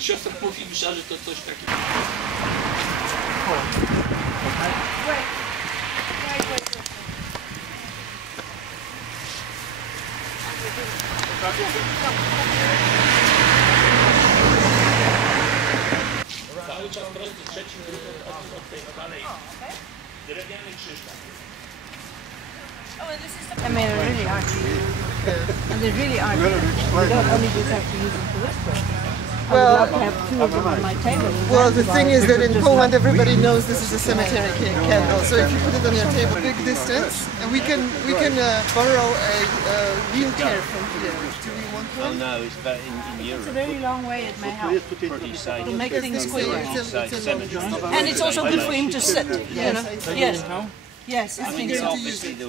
Siostra mówi mi, że to coś takiego. Cały czas prosty trzeci od tej alei. Drewniany krzyż. I mean, they're really are cheap. And they really are cheap. You don't only just have to use them for this purpose. I would love to have two of them on my table. Well, the thing is that in Poland everybody knows this is a cemetery candle. So if you put it on your table, big distance, and we can borrow a wheelchair from here. Do we want one? Oh no, it's about in Europe. It's a very long way. It may help to make things quicker. And it's also good for him to sit. You know? Yes. Yes, I think so.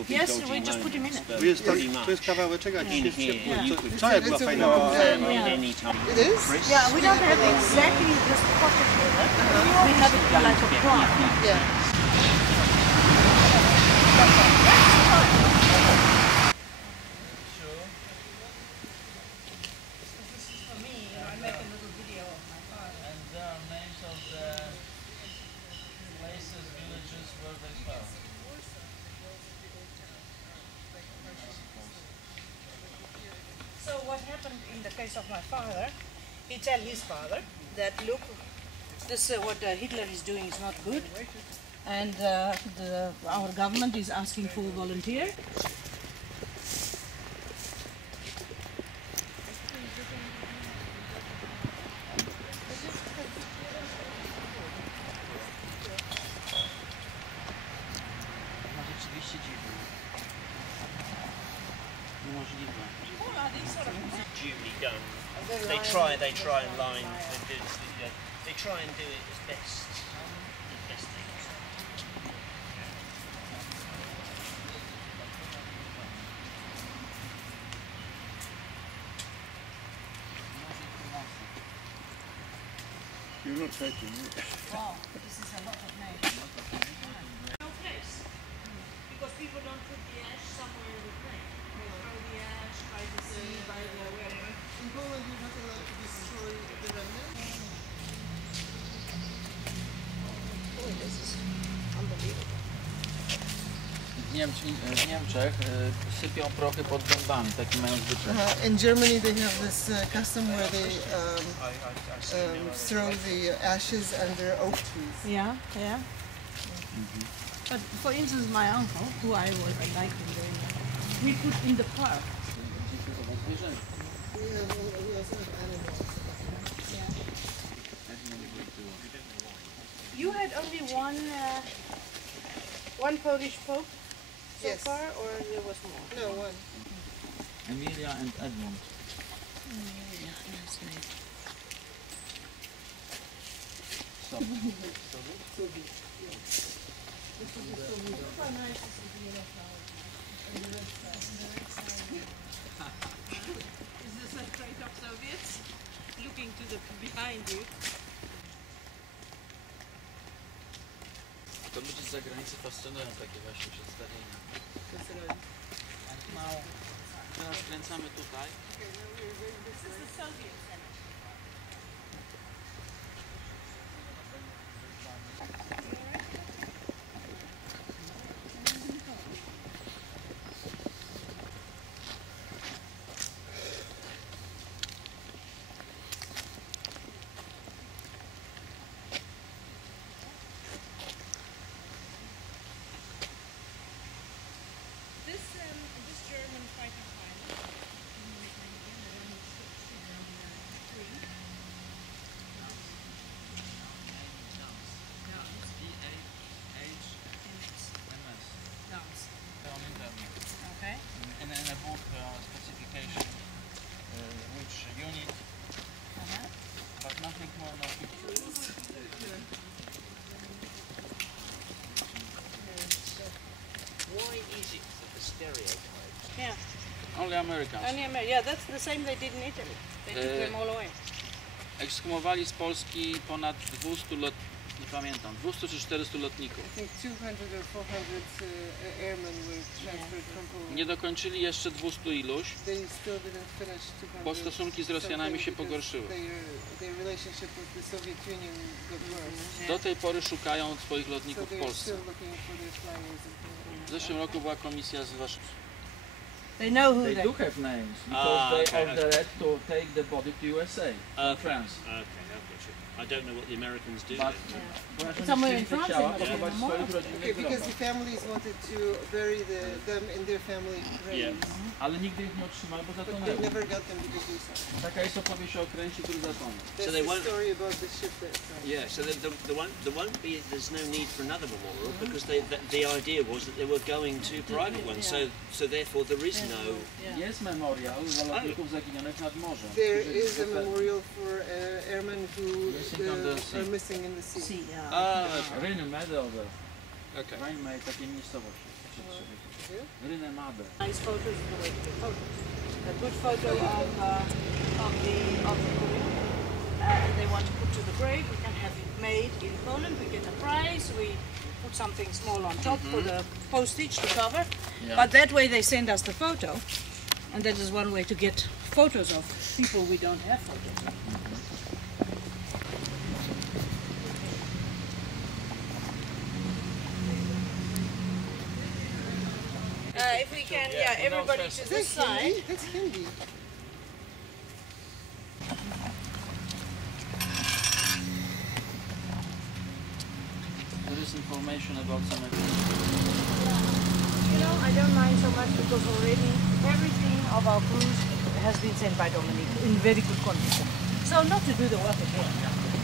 Yes, we just put him in it. To jest kawałeczek, jak wczoraj była fajna. It is? Yeah, we don't have exactly this pocket here. We have it like a prop. Yeah. Of my father, he tell his father that look, this what Hitler is doing is not good, and our government is asking for a volunteer. They try and line. They try and do it as best they can. You're not taking it. Wow, this is a lot of names. No place, because people don't put the ash somewhere in the plane. They throw the ash by the sea, by the wherever. In Poland you're not allowed to destroy the remnants? Oh, this is unbelievable. W Niemczech sypią prochy pod dębami, taki mają zwyczaj. In Germany they have this custom where they throw the ashes under oak trees. Yeah, yeah. But for instance, my uncle, who I liked him very much, we put in the park. We also have animals. Yeah. You had only one Polish Pope so Yes. far, or there was more? No, one. Emilia and Edmund. Emilia, that's right. Is this a trait of Soviets? Looking to the behind you. To ludzi z zagranicy fascynują takie właśnie przedstawienia. Małą. Teraz kręcamy tutaj. This is the Soviet center. This German fighter pilot, okay. In a book specification which unit, but nothing more, no pictures. Why is it that the stereotypes? Yeah. Only Americans. Yeah, that's the same they did in Italy. They took them all away. Ekshumowali z Polski ponad 200 nie pamiętam, 200 czy 400 lotników. I think 200 or 400 airmen were transferred from Poland. Nie dokończyli jeszcze 200 iluś, They still didn't finish 200. bo stosunki z Rosjanami się pogorszyły. Their relationship with the Soviet Union got worse. Do tej pory szukają swoich So lotników w they're Polsce. still looking for their flyers. W zeszłym roku była komisja z Warszawy. They know who They they do have names because they okay, ordered to take the body to USA, France. Okay, I don't know what the Americans do. But Somewhere in France, chciała they pochować must swoich have rodzinnych Okay, because the grobach. families wanted to bury them in their family graves. Ale nigdy ich nie otrzymali, bo But they zatonęli. never got them because they sank. Taka jest opowieść o okręcie, który zatonął. That's they the won't- story about the ship that sank. Yeah, so there won't be. There's no need for another memorial because the idea was that they were going to private ones. So therefore there is no. Jest memoriał dla lotników zaginionych nad morzem. There którzy is a memorial for airmen who Missing on the sea. are missing in the sea. see. Yeah. Rynemadę, Okay. Rynemadę, takie miejscowości. Rynemadę. Nice photos is the way to get photos. A good photo of the Korean, and they want to put to the grave. We can have it made in Poland. We get a prize. We put something small on top for the postage to cover. Yeah. But that way they send us the photo, and that is one way to get photos of people we don't have photos of. If we can, yeah, everybody to this That's side. Hindi. That's Hindi. There is information about some You know, I don't mind so much because already everything of our crews has been sent by Dominique in very good condition. So not to do the work again,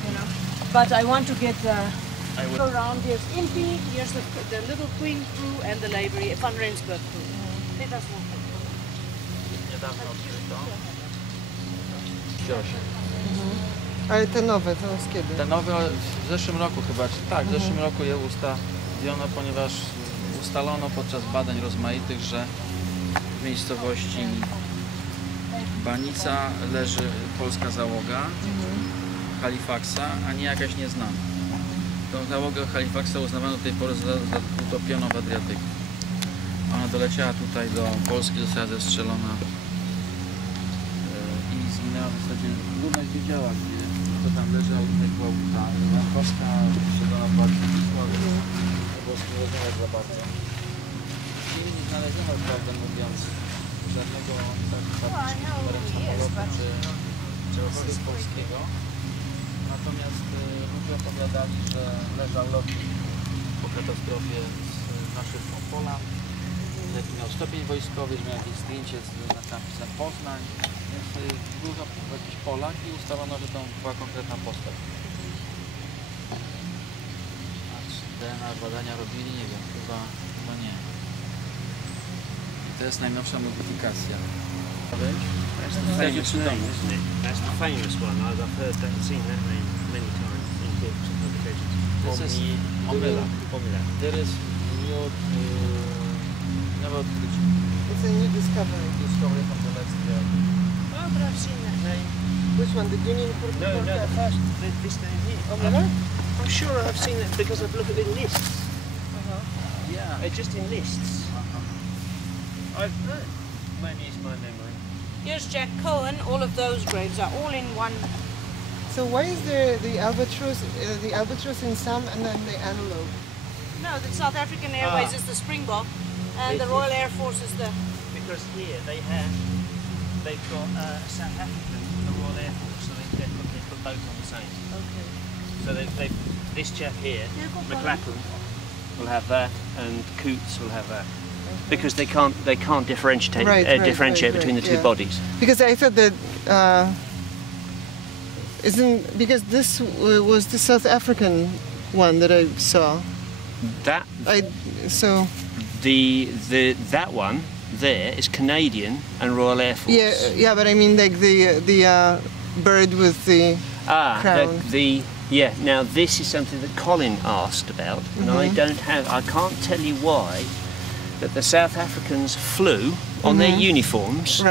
you know. But I want to get go around. Here's Impi, here's the little Queen crew and the Library Van Rensburg crew. Let us walk. niedawno odkryto. Ale te nowe, to z kiedy? Te nowe w zeszłym roku chyba, tak, w zeszłym roku je ustawiono, ponieważ ustalono podczas badań rozmaitych, że w miejscowości Banica leży polska załoga Halifaxa, a nie jakaś nieznana. Tą załogę Halifaxa uznawano do tej pory za utopioną w Adriatyku. Ona doleciała tutaj do Polski, została zestrzelona i zginęła w zasadzie. Ludność wiedziała, gdzie to tam leżał, tutaj była ta Jankowska, siedzona w bardziej nie było zrozumiałe za bardzo. I nie znaleziono, prawdę mówiąc, żadnego samolotu czy czegoś polskiego. Natomiast ludzie opowiadali, że leżał lotnik po katastrofie z naszych Pola, jaki miał stopień wojskowy, że miał jakieś zdjęcie z napisem Poznań, więc był jakiś Polak i ustalono, że to była konkretna postać. A czy DNA badania robili? Nie wiem, chyba nie. I to jest najnowsza modyfikacja. That's the famous name, isn't it? That's the famous one. I've heard that, seen that name many times in books and publications. This is Omyla. There is new It's a new discovery. discovery from the next year. Oh, but I've seen that name. Which one? The Union No, the first, this name here. I'm sure I've seen it because I've looked at it in lists. Yeah. They're just in lists. Maybe it's my memory. Here's Jack Cohen. All of those graves are all in one. So why is there the albatross in some and then the antelope? No, the South African Airways is the Springbok, and the Royal Air Force is the. Because here they've got a South African and the Royal Air Force, so they put both on the same. Okay. So this chap here, McLachlan, will have that, and Coots will have that. Because they can't differentiate between the two bodies. Because I thought that because this was the South African one that I saw. That one there is Canadian and Royal Air Force. Yeah, but I mean like the bird with the crown. Now this is something that Colin asked about, and I can't tell you why. That the South Africans flew on their uniforms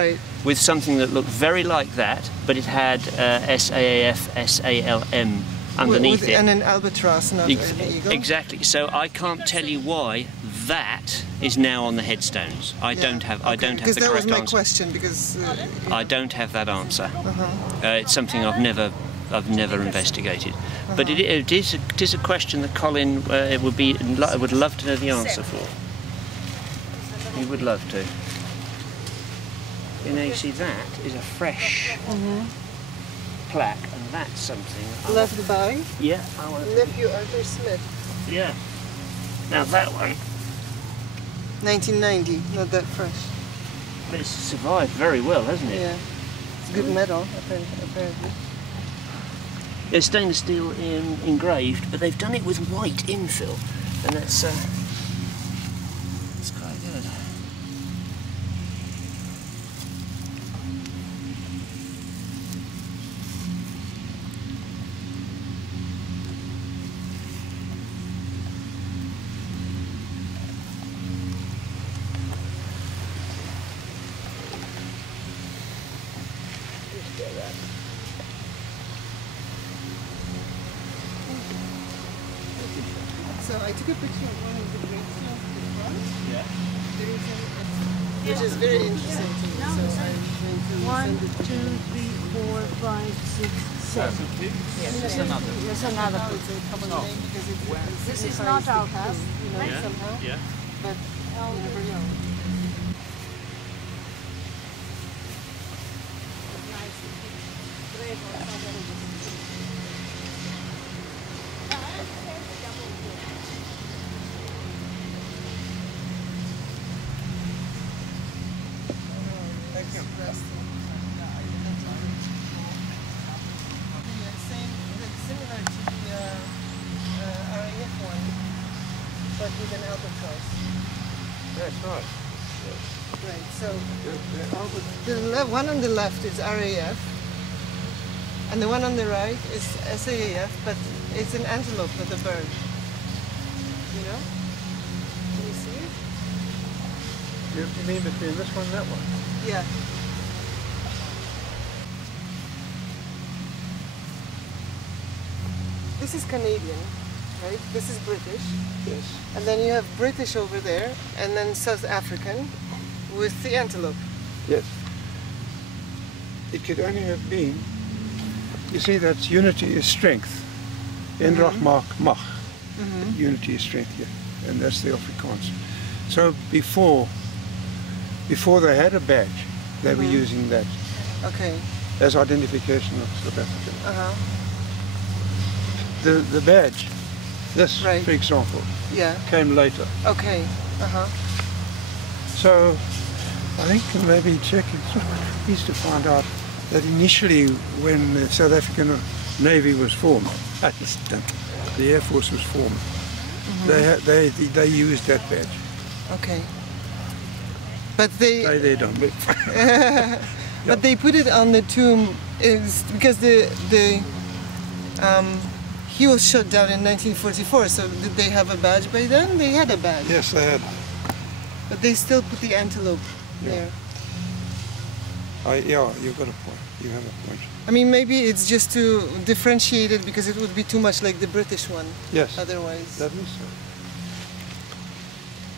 with something that looked very like that, but it had SAAF, SALM underneath it. And an albatross, not an eagle. Exactly. So I can't tell you why that is now on the headstones. I don't have the correct answer. Because that was my question. Because I don't have that answer. It's something I've never investigated. But it is a question that Colin would love to know the answer for. He would love to. You know, you see that is a fresh plaque, and that's something. Left by? Yeah, I want to. Nephew Arthur Smith. Yeah. Now that one. 1990, not that fresh. But it's survived very well, hasn't it? Yeah. It's good metal, apparently. There's stainless steel engraved, but they've done it with white infill, and that's quite good. So I took a picture of one of the gravestones in the front. Yeah. Which is very interesting to me. So I'm going to 1, 2, 3, 4, 5, 6, 7. Yes, there's another. There's another. This is not our past, you know, somehow. Yeah. But you never know. Similar to the RAF one, but with an albatross. That's right. Right, so the one on the left is RAF, and the one on the right is SAAF, but it's an antelope, not a bird. You know? Can you see it? You mean between this one and that one? Yeah. This is Canadian, right? This is British. Yes. And then you have British over there, and then South African with the antelope. Yes. It could only have been, you see, that's unity is strength. Eendracht maakt mag. Unity is strength here. And that's the Afrikaans. So before they had a badge, they were using that as identification of South Africa. The badge, this, for example, came later. Okay. So I think maybe check is to find out that initially when the South African Navy was formed, the Air Force was formed, they used that badge. Okay. But they don't. But they put it on the tomb is because he was shot down in 1944, so did they have a badge by then? They had a badge. Yes, they had. But they still put the antelope there. Yeah, you've got a point. You have a point. I mean, maybe it's just to differentiate it because it would be too much like the British one. Yes. Otherwise. That is so.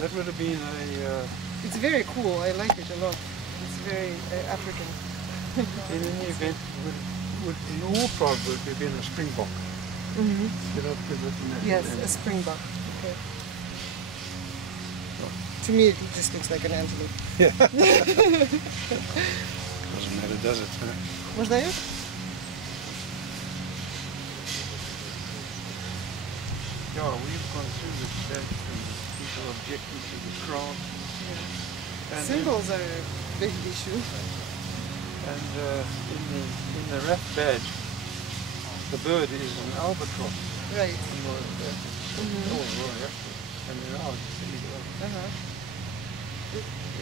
That would have been a... It's very cool. I like it a lot. It's very African. In any event, would in all probability have been a springbok. Yes, a springbok. Okay. To me, it just looks like an antelope. Yeah. Doesn't matter, does it? Was that it? Yeah, we've gone through this and people are objecting to the crown. Yeah. Symbols are a big issue. And in the RAF badge, the bird is an albatross. Right. And there are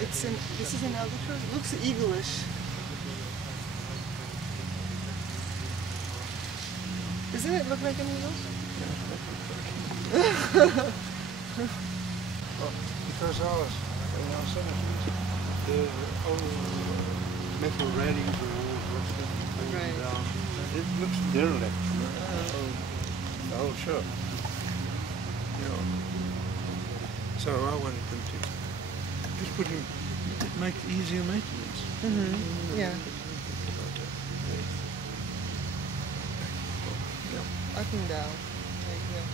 this is an albatross. It looks eagle-ish. Doesn't it look like an eagle? Because ours, in our cemeteries, the old metal railings are all rusted and down. It looks derelict. Oh, sure. So I wanted them to just put him, make easier maintenance. Yeah. Up and down. Like that.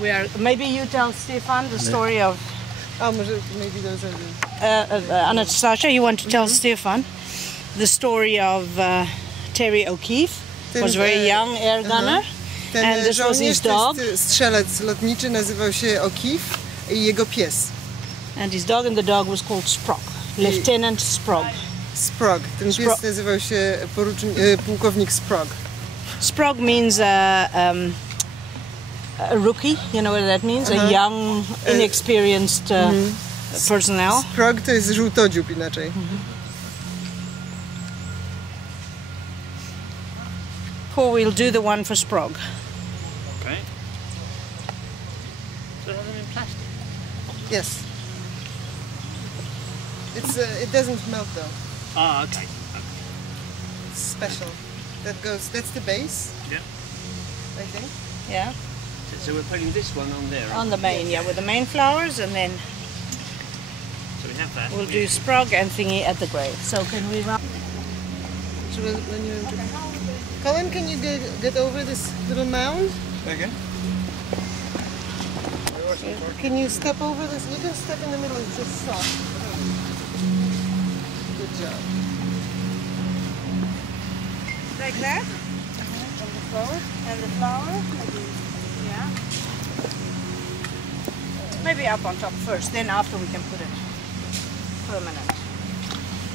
We are. Maybe you tell Stefan the story of. Oh, maybe those are the. Anastazia, you want to tell Stefan the story of Terry O'Keefe. Was very young air gunner. And this was his dog. Strzelec lotniczy nazywał się O'Keefe i jego pies. And his dog, and the dog was called Sprog. Lieutenant Sprog. Sprog. Ten pies nazywał się pułkownik Sprog. Sprog means a rookie, you know what that means? A young, inexperienced personnel. Sprog to jest żółtodziób inaczej. Paul, we'll do the one for Sprog. Okay. So have them in plastic? Yes. It's it doesn't melt though. Ah, okay. It's special. That's the base. Yeah. I think. Yeah. So we're putting this one on there. On the main, yeah, with the main flowers, and then So we have that. we'll do Sprog and thingy at the grave. So can we run? Colin, can you get over this little mound? Again? Can you step over this? You can step in the middle. It's just soft. Good job. Like that? And the flower? And the flower? Maybe, yeah. Maybe up on top first, then after we can put it permanent.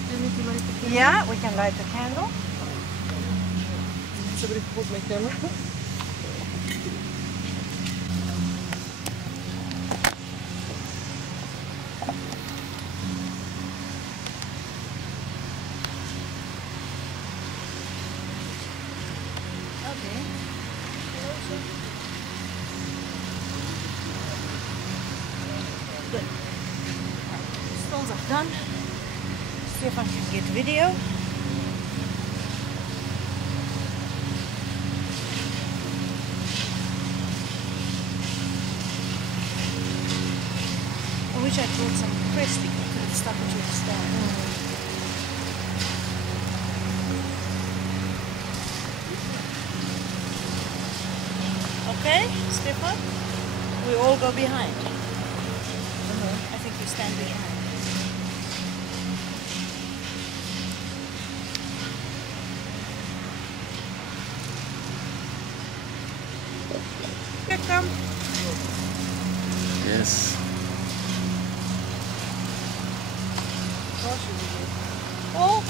Do you need to light the candle? Yeah, we can light the candle. Somebody hold my camera. Okay. Good. Stones are done. See if I can get video. I wish I brought some Christy. I could have stuck it to the stand. Okay, Stefan? We all go behind. I think we stand behind. Here, come. Yes. Oh.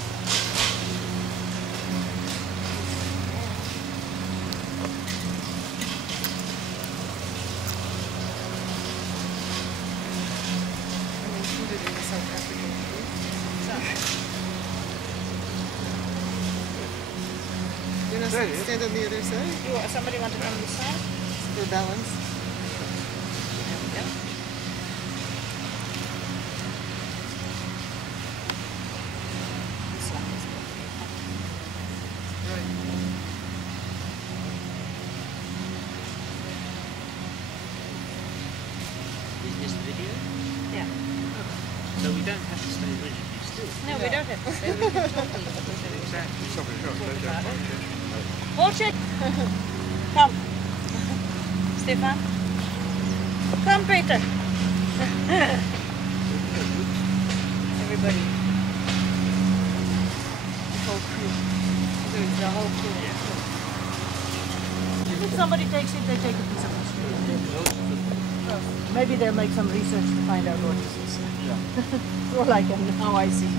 You want to stand on the other side? Somebody want to come this side? For balance. Is the video? Yeah. So we don't have to stay rigidly still. No, we don't have to stay. We can totally Exactly. Wojciech! Come. Stefan. Come, Peter. Everybody. The whole crew. The whole crew. If somebody takes it, they take a piece of history. Maybe they'll make some research to find out what this is. Or like how I see it.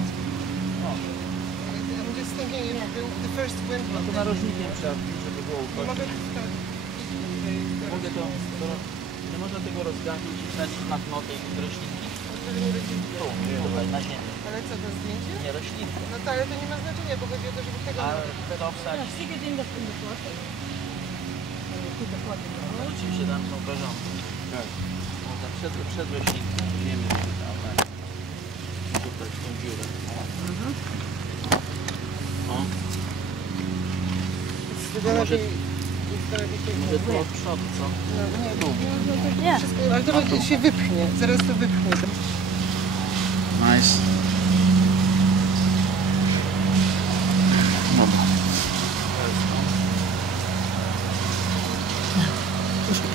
I'm just thinking, the first wind. No to narożnikiem trzeba wbić, żeby było ukończyć. Mogę to, nie można tego rozgarnąć i wsadzić magnotę i roślinki. Tu, tutaj, na ziemię. Ale co, to zdjęcie? Nie, roślinkę. No to, ale to nie ma znaczenia, bo chodzi o to, żeby tego... A to wsadzić. Stick it in the pot. Put the pot in the No oczywiście tam są korzonki. Można przed roślinką, wiemy, że tam, tutaj w tą dziurę. O. gonna Może- be... It's gonna be taken Może tu away. od przodu, co? Yeah. Wszystko, ale to się wypchnie, zaraz to wypchnie. Nice.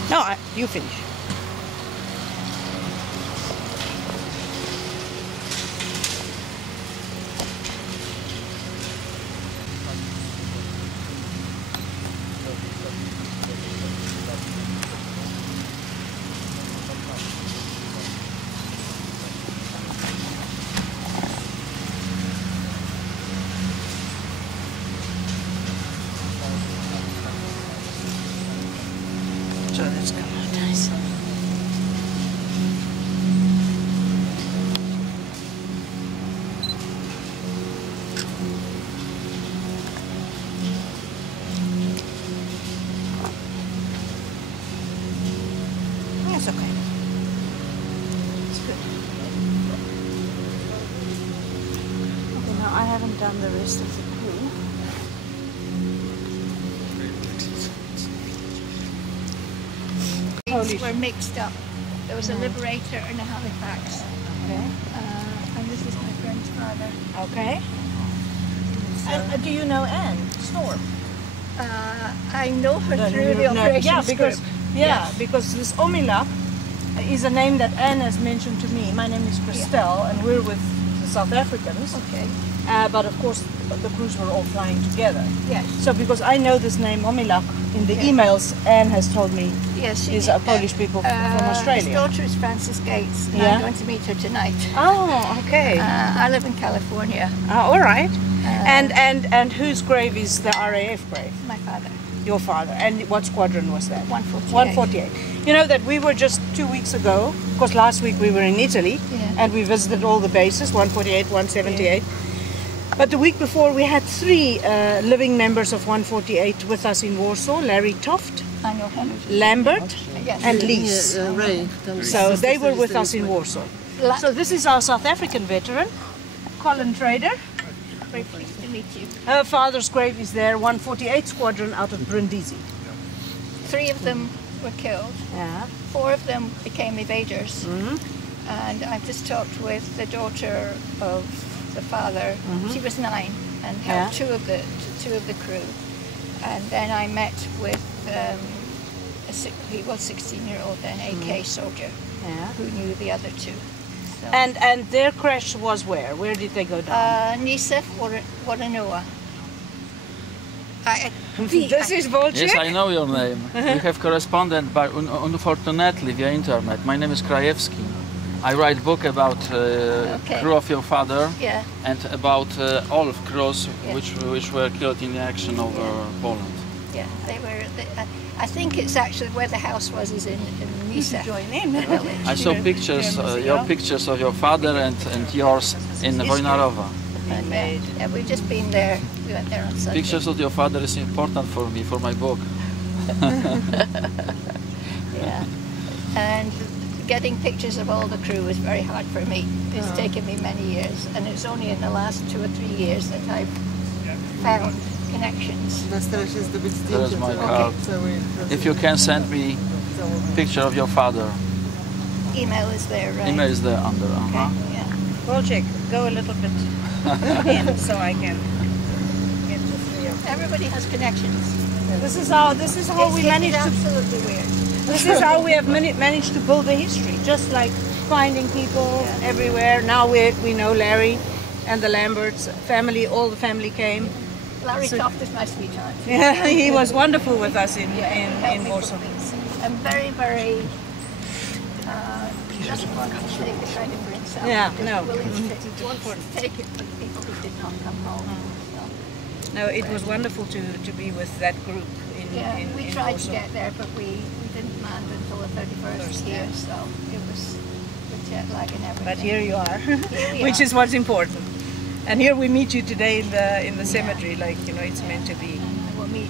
No, you finish. So that's come out nice. That's okay. It's good. Okay, now I haven't done the rest of the crew. Things were mixed up. There was a Liberator and a Halifax. Okay. And this is my friend's father. Okay. And do you know Anne Storm? I know her No, through you the know- operations yeah, because group. because this Omila is a name that Anne has mentioned to me. My name is Christel, and we're with the South Africans. Okay. But of course, the crews were all flying together. Yes. So because I know this name Omila in the emails, Anne has told me Yes. is Polish people from His Australia. daughter is Frances Gates, and Yeah. I'm going to meet her tonight. Oh, okay. I live in California. All right. And whose grave is the RAF grave? My father. Your father. And what squadron was that? 148. 148. You know that we were just 2 weeks ago, because last week we were in Italy, Yeah. and we visited all the bases, 148, 178. But the week before we had 3 living members of 148 with us in Warsaw, Larry Toft, I know him. Lambert, Yes. and Lees. Ray. So they were with us in Warsaw. So this is our South African veteran, Colin Trader. Very pleased to meet you. Her father's grave is there, 148 squadron out of Brindisi. 3 of them were killed. Yeah. 4 of them became evaders. Mm-hmm. And I've just talked with the daughter of the father. She was 9 and helped Yeah. two of the crew. And then I met with he was 16-year-old then, AK soldier, Yeah. who knew the other 2. So, And their crash was where? Where did they go down? Nisef Waranoa. This is Wojciech? Yes, I know your name. We have correspondent, but unfortunately via internet. My name is Krajewski. I write book about crew of your father Yeah. and about all of crews Yeah. which were killed in the action over Poland. Yeah, they were. I think it's actually where the house was is in Nisef. Join in. the village. I saw pictures, your pictures of your father and yours in Wojnarowa. And, yeah, we've just been there. We went there on Sunday. Pictures of your father is important for me, for my book. Yeah. And getting pictures of all the crew was very hard for me. It's taken me many years, and it's only in the last 2 or 3 years that I've found connections. Nastara się zdobyć There's zdjęcie. my co- card. całej- If you can send me picture of your father. Email is there, right? Email is there under. Okay. Yeah. Wojciech, go a little bit in so I can get to see you. Everybody has connections. This is how we It's managed to. absolutely weird. This is how we have managed to build the history. Just like finding people everywhere. Now we know Larry and the Lamberts family. All the family came. Larry So- Toft is my sweetheart. Yeah, he was wonderful with us in Helped me Warsaw. for things. I'm very, very. He doesn't want to take the credit for himself. Yeah, He's no. willing to take, he wants to take it for the people who did not come home. So, No, it was wonderful to be with that group in yeah, in, we in tried Warsaw. to get there, but we didn't land until the 31st here, so it was with jet lag and everything. But here you are, Here we which are. is what's important. And here we meet you today in the cemetery, like it's meant to be. And we'll meet.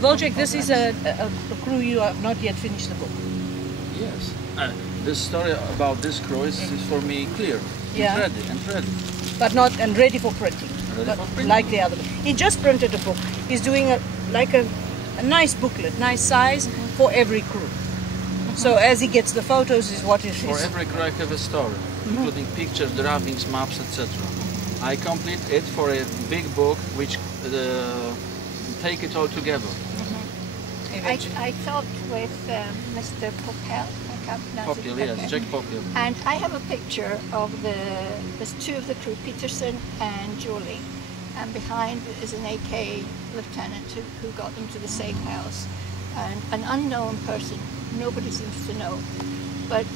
Wojciech, this is a crew you have not yet finished the book. Yes. The story about this crew is for me clear. Yeah. And ready. But not and ready for printing. like the other. He just printed a book. He's doing a nice booklet, nice size for every crew. So as he gets the photos is what it is. For every crew I have a story, including pictures, drawings, maps, etc. I complete it for a big book which take it all together. I talked with Mr. Popel. Popel, yes, Jack Popel. And I have a picture of there's two of the crew, Peterson and Jolie. And behind is an AK lieutenant who got them to the safe house. And an unknown person, nobody seems to know. But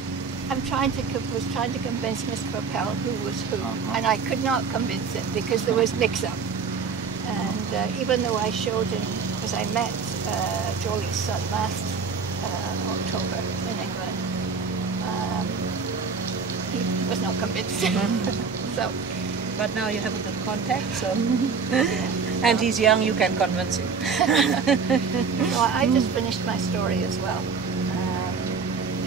was trying to convince Mr. Popel who was who. And I could not convince him because there was mix-up. And even though I showed him, because I met Jolie's son last October in England, he was not convinced. So, but now you have a good contact, so and he's young, you can convince him. So I just finished my story as well.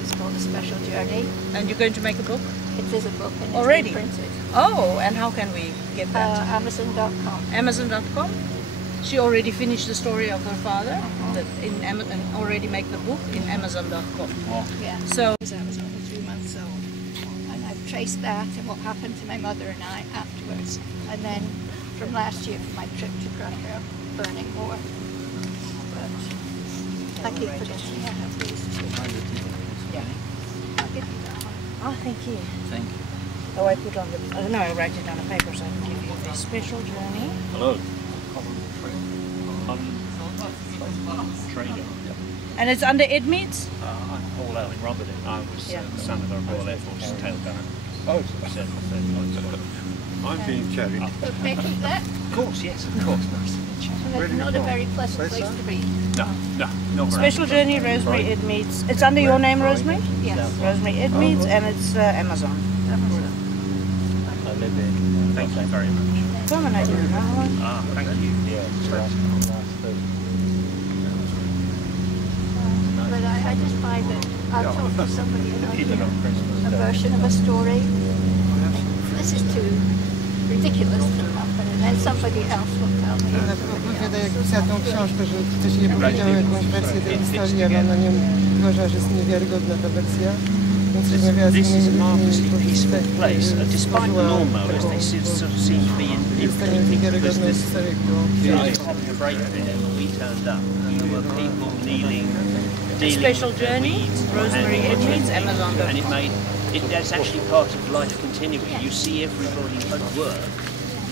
It's called A Special Journey. And you're going to make a book? It is a book and it's already been printed. Oh, and how can we get that? Amazon.com. Amazon.com. She already finished the story of her father, and already make the book in Amazon.com. Yeah. So I was only 3 months old, and I've traced that and what happened to my mother and I afterwards, and then from last year for my trip to Krakow, burning more. But I keep forgetting I have these two. Yeah. I'll give you that one. oh, thank you. Thank you. Oh, I put on the no, I write it on a paper so I can give you a special journey. Hello. Trader. And it's under Edmeads? I'm Paul Owen Robert. I was the son of a Royal Air Force tail gunner. Oh, I'm being carried. May I keep that? Of course, yes, of course. Nice to meet you. And it's not a very pleasant place to be. No, not Special Journey, Rosemary Edmeads. It's under your name, Rosemary? Yes. Rosemary Edmeads, and it's Amazon. I live in. Thank you very much. Come on, I do another one. Ah, thank you. But I just find that I'll talk to somebody about a version of a story. This is too ridiculous to happen, and then somebody else will tell me. Opowiada, jak pisała tą książkę, że ktoś jej powiedział jakąś wersję tej historii, ale ona nie uważa, że jest niewiarygodna ta wersja. This is a marvellously peaceful place, despite the lawnmowers, they sort of seem to be in because she was having a break there when we turned up, and there were people dealing Special with Journey, weeds, Rosemary Edmeads, Amazon. and that's actually part of life continuing. You see everybody at work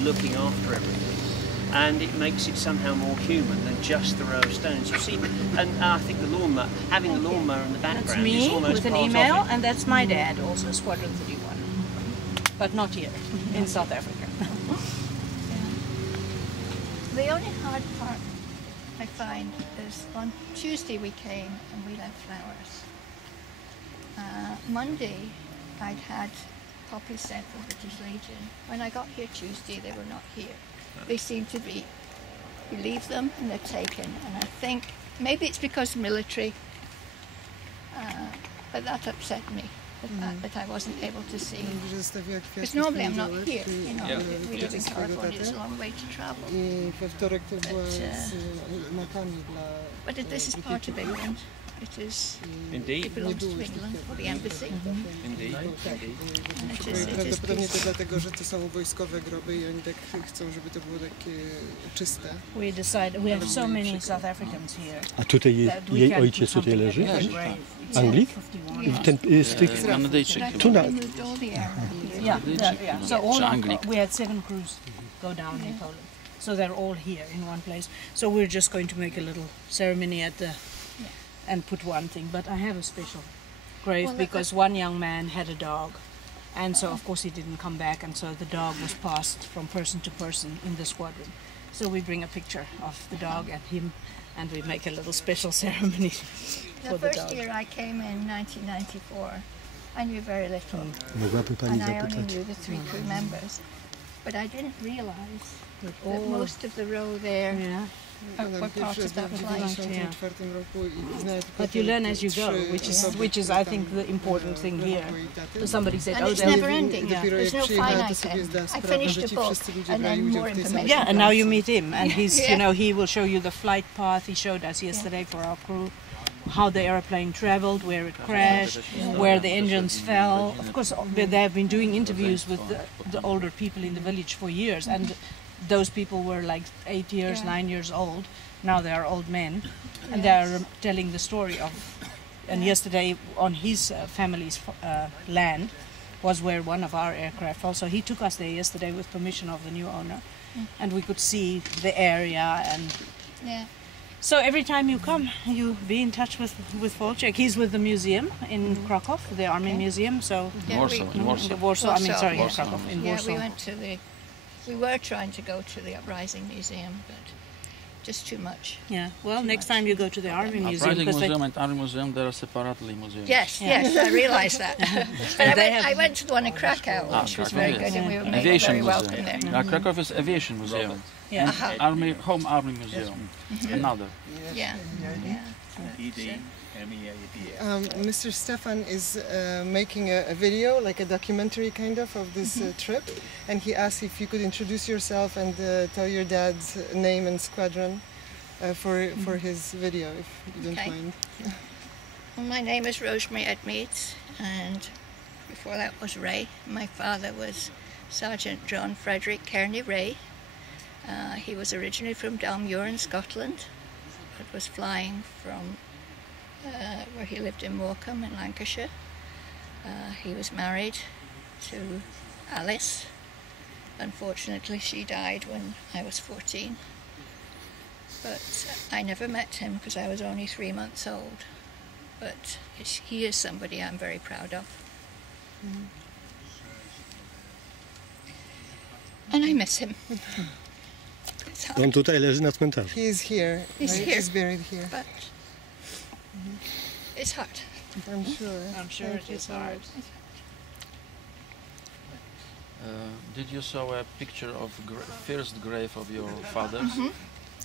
looking after everything, and it makes it somehow more human than just the row of stones. You see, and I think having the lawnmower in the background That's me is almost with an part email, of it. and that's my dad, also Squadron 31, but not here, in South Africa. The only hard part I find is on Tuesday we came and we left flowers. Monday I'd had poppies sent from British Legion. When I got here Tuesday they were not here. They seem to be, you leave them and they're taken, and I think maybe it's because military, but that upset me. That I wasn't able to see. Because normally I'm not here, you know, we live in California, it's a long way to travel. But this is part of England. It is. Indeed. It belongs to England, or the embassy. Indeed. Prawdopodobnie to dlatego, że to są wojskowe groby i oni tak chcą, żeby to było takie czyste. We have so many South Africans here. A tutaj jej ojciec tutaj leży? Anglik? Ten z tych... Kanadyjczyk. Yeah. So we had 7 crews go down in Poland. So they're all here in one place. So we're just going to make a little ceremony at the and put one thing. But I have a special grave because one young man had a dog, and so of course he didn't come back, and so the dog was passed from person to person in the squadron. So we bring a picture of the dog and him, and we make a little special ceremony for the dog. The first year I came in 1994, I knew very little, Mogłaby pani and I only zapytać? knew the 3 crew members. But I didn't realise that most of the row there What part of that was like? But you learn as you go, which is I think the important thing here. Somebody said, and it's never ending. There's no finite end. I finished a book and then more information. Yeah, and now you meet him, and he's he will show you the flight path. He showed us yesterday for our crew how the airplane traveled, where it crashed, where the engines fell. Of course, they have been doing interviews with the older people in the village for years, and those people were like 8 years, 9 years old. Now they are old men, and they are telling the story of. And yesterday, on his family's land, was where one of our aircraft fell. So he took us there yesterday with permission of the new owner, and we could see the area and. Yeah. So every time you come, you be in touch with Wojciech. He's with the museum in Krakow, the Army Museum. So Warsaw. I mean, sorry, Krakow. In Warsaw. We went to we were trying to go to the Uprising Museum, but just too much. Yeah. Well, next time you go to the Army Museum. Uprising Museum and Army Museum, they are separately museums. Yes, I realised that. But I went to the one in Krakow, which was very good, and we were made very welcome there. Krakow is Aviation Museum. Yeah. Home Army Museum. Another. Yeah. Mr. Stefan is making a video, like a documentary kind of this trip, and he asked if you could introduce yourself and tell your dad's name and squadron for his video, if you don't mind. Well, my name is Rosemary Edmeads, and before that was Rae. My father was Sergeant John Frederick Kearney-Rae. He was originally from Dalmuir in Scotland, but was flying from where he lived in Morecambe in Lancashire. He was married to Alice. Unfortunately, she died when I was 14. But I never met him because I was only 3 months old. But he is somebody I'm very proud of. And I miss him. On tutaj leży na cmentarzu. He is here. He's buried here. But it's hard. I'm sure it is hard. Did you saw a picture of first grave of your father's?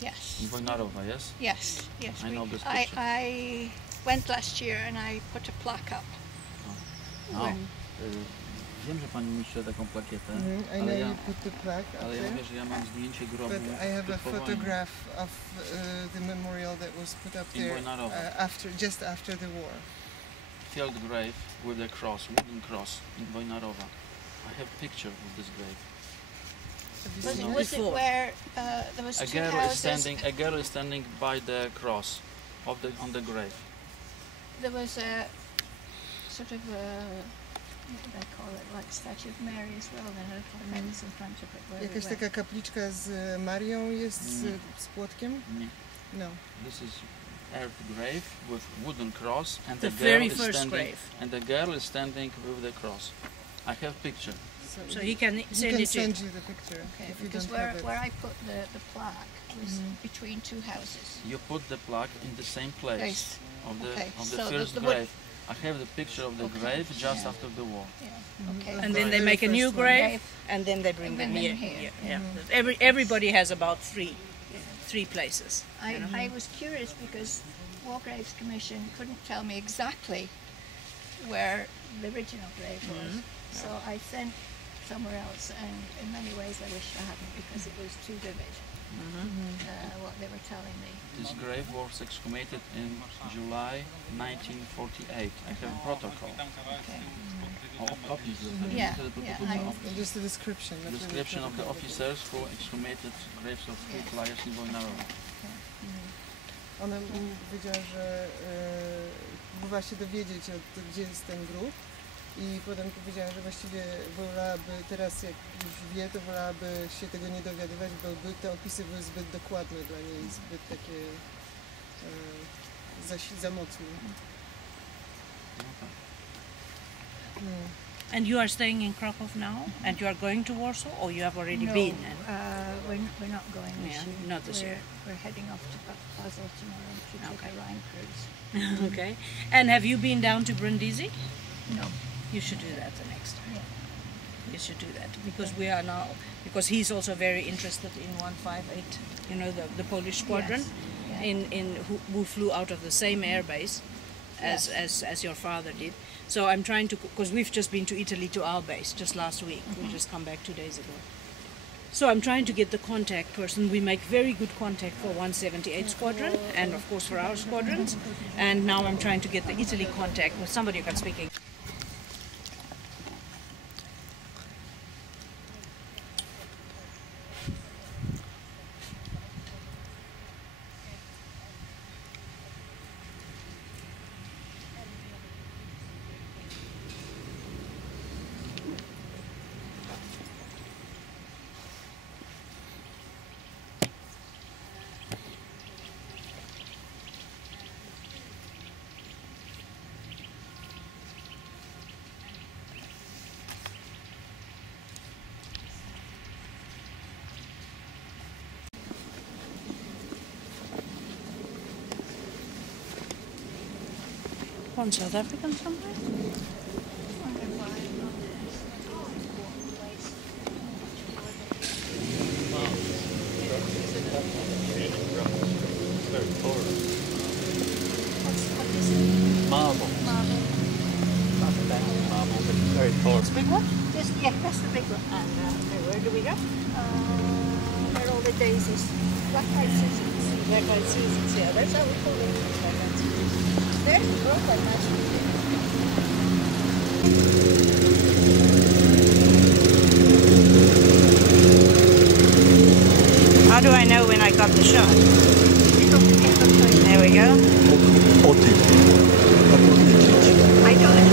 Yes. In Wojnarowa, yes? Yes. I know this picture. I went last year and I put a plaque up. Wiem, że pani niszczy taką plakietę, I know you put the plaque up ale ja there, mówię, że ja mam zdjęcie grobu. but I have a photograph of the memorial that was put up there just after the war. Field grave with a cross, wooden cross in Wojnarowa. I have a picture of this grave. Was it where there was two houses? A girl is standing by the cross on the grave. There was a sort of what do they call it, like Statue of Mary as well, then a little fence in front of it. Jakaś taka kapliczka z Marią jest z płotkiem? No. This is earth grave with wooden cross, and the very first grave. And the girl is standing with the cross. I have picture. So he can send you the picture. Okay, because where I put the plaque was between two houses. You put the plaque in the same place of the so first grave. I have the picture of the grave just after the war. And then they make a new grave, and then they bring them here. Everybody has about three places. I was curious because War Graves Commission couldn't tell me exactly where the original grave was, so I sent somewhere else, and in many ways I wish I hadn't because it was too vivid. What they were telling me. This grave was exhumated in July 1948. I have a protocol. Copies of it. Just a description. The description of the officers who exhumated graves of flyers in Wojnarowa. Ona mi powiedziała, że próbowała się dowiedzieć, gdzie jest ten grób. I potem powiedziała, że właściwie wolałaby, teraz jak już wie, to wolałaby się tego nie dowiadywać, bo te opisy były zbyt dokładne dla niej, zbyt takie za mocne. And you are staying in Krakow now? And you are going to Warsaw, or you have already been? We're not going this year. Not this year. We're heading off to Basel tomorrow to take a Rhine cruise. Okay. And have you been down to Brindisi? No. You should do that the next time. is to do that, because we are now, because he's also very interested in 158, you know, the Polish squadron, Yes. who flew out of the same air base as your father did. So I'm trying to, because we've just been to Italy to our base just last week. We just come back 2 days ago. So I'm trying to get the contact person. We make very good contact for 178 squadron and of course for our squadrons. And now I'm trying to get the Italy contact with somebody who can speak English. On South African somewhere? Marble. Marble. Not a bad marble, but it's very poor. It's a big one? Yeah, that's the big one. And where do we go? Where all the daisies. Black-eyed seasons. Black-eyed seasons, yeah, that's how we call it. Black-eyed seasons. There's the road like that. How do I know when I got the shot? There we go. I got it.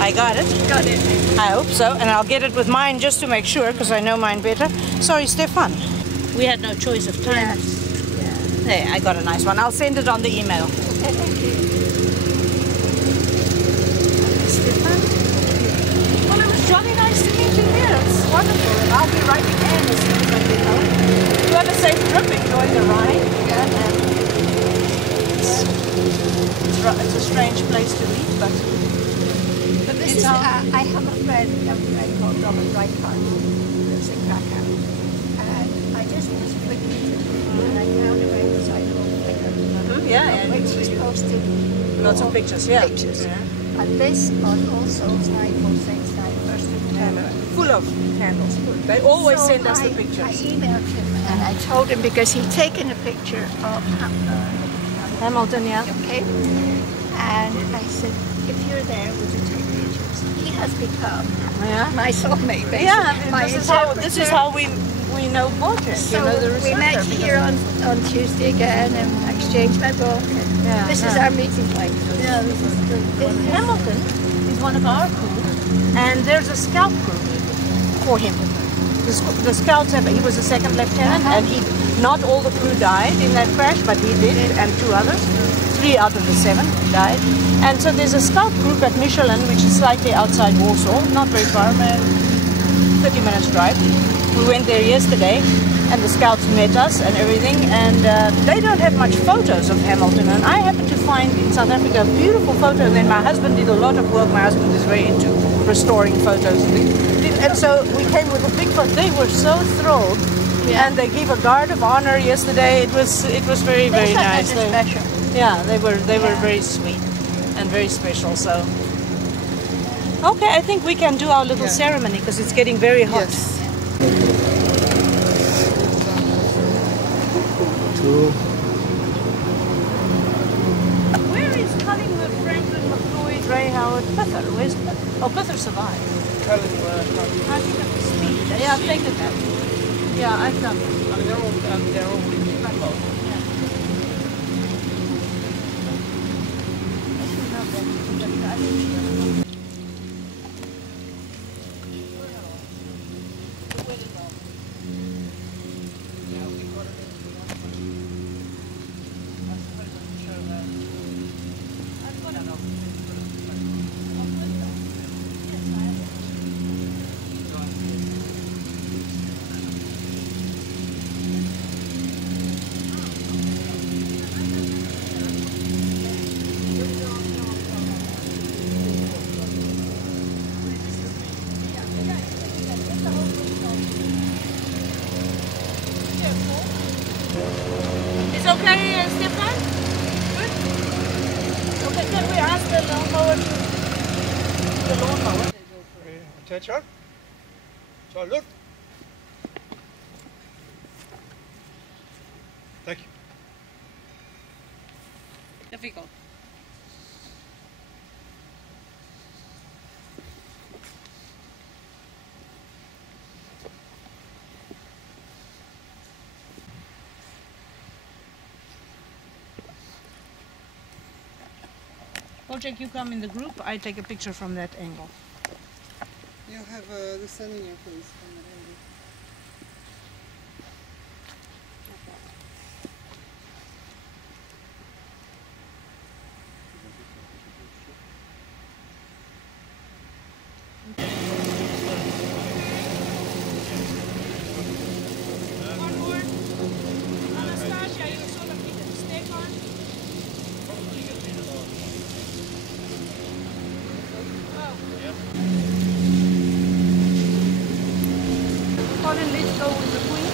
I got it. Got it. I hope so, and I'll get it with mine just to make sure, because I know mine better. Sorry, Stefan. We had no choice of time. Yes. There, I got a nice one. I'll send it on the email. Okay, thank you. Stefan? Well, it was jolly nice to meet you here. It's wonderful, and I'll be right again as soon as I get home. You have a safe trip, enjoy the ride. Yeah. It's a strange place to meet, but This is, I have a friend called Robert Reichardt, who lives in Krakow, and I just was flicking and I found a website called Flickr, yeah, which is posted lots of pictures, yeah. pictures. And this on All Souls Night, All Saints Night, 1st of November. Full of candles. They always So send us the I pictures. emailed him and I told him, because he'd taken a picture of Hamilton, yeah. okay, and I said, if you're there, would you take pictures? He has become my soulmate, basically. Yeah, this is how we know Wojciech. So you know, the we met researcher. here on Tuesday again and exchanged my book. Yeah, This is our meeting place. Yeah, this is good. Hamilton is one of our crew, and there's a scout group for him. The scouts have, he was a second lieutenant, and not all the crew died in that crash, but he did, and 2 others. 3 out of the 7 died. And so there's a scout group at Michelin, which is slightly outside Warsaw, not very far, 30 minutes drive. We went there yesterday, and the scouts met us and everything, and they don't have much photos of Hamilton, and I happened to find in South Africa a beautiful photo, and then my husband did a lot of work. My husband is very into restoring photos and things. And so we came with a big photo. They were so thrilled, and they gave a guard of honor yesterday. It was very, very nice. Special. Yeah, they were very sweet and very special. So, okay, I think we can do our little ceremony because it's getting very hot. Yes. Where is Collingwood, Franklin, McLeod, Ray Howard, Pither? Where's Pither? Oh, Pither survived. I think of the speed. Yeah, I've taken that. Yeah, I've done that. I mean, they're all in Krakow. okay, Stefan? Good? Okay, can we ask the lawnmower to... The lawnmower? Attention. Salute. Thank you. Difficult. Wojciech, you come in the group, I take a picture from that angle. You have the sun in your face from that angle. One more. Anastazia, you saw the Stefan. Colin, let's go with the queen.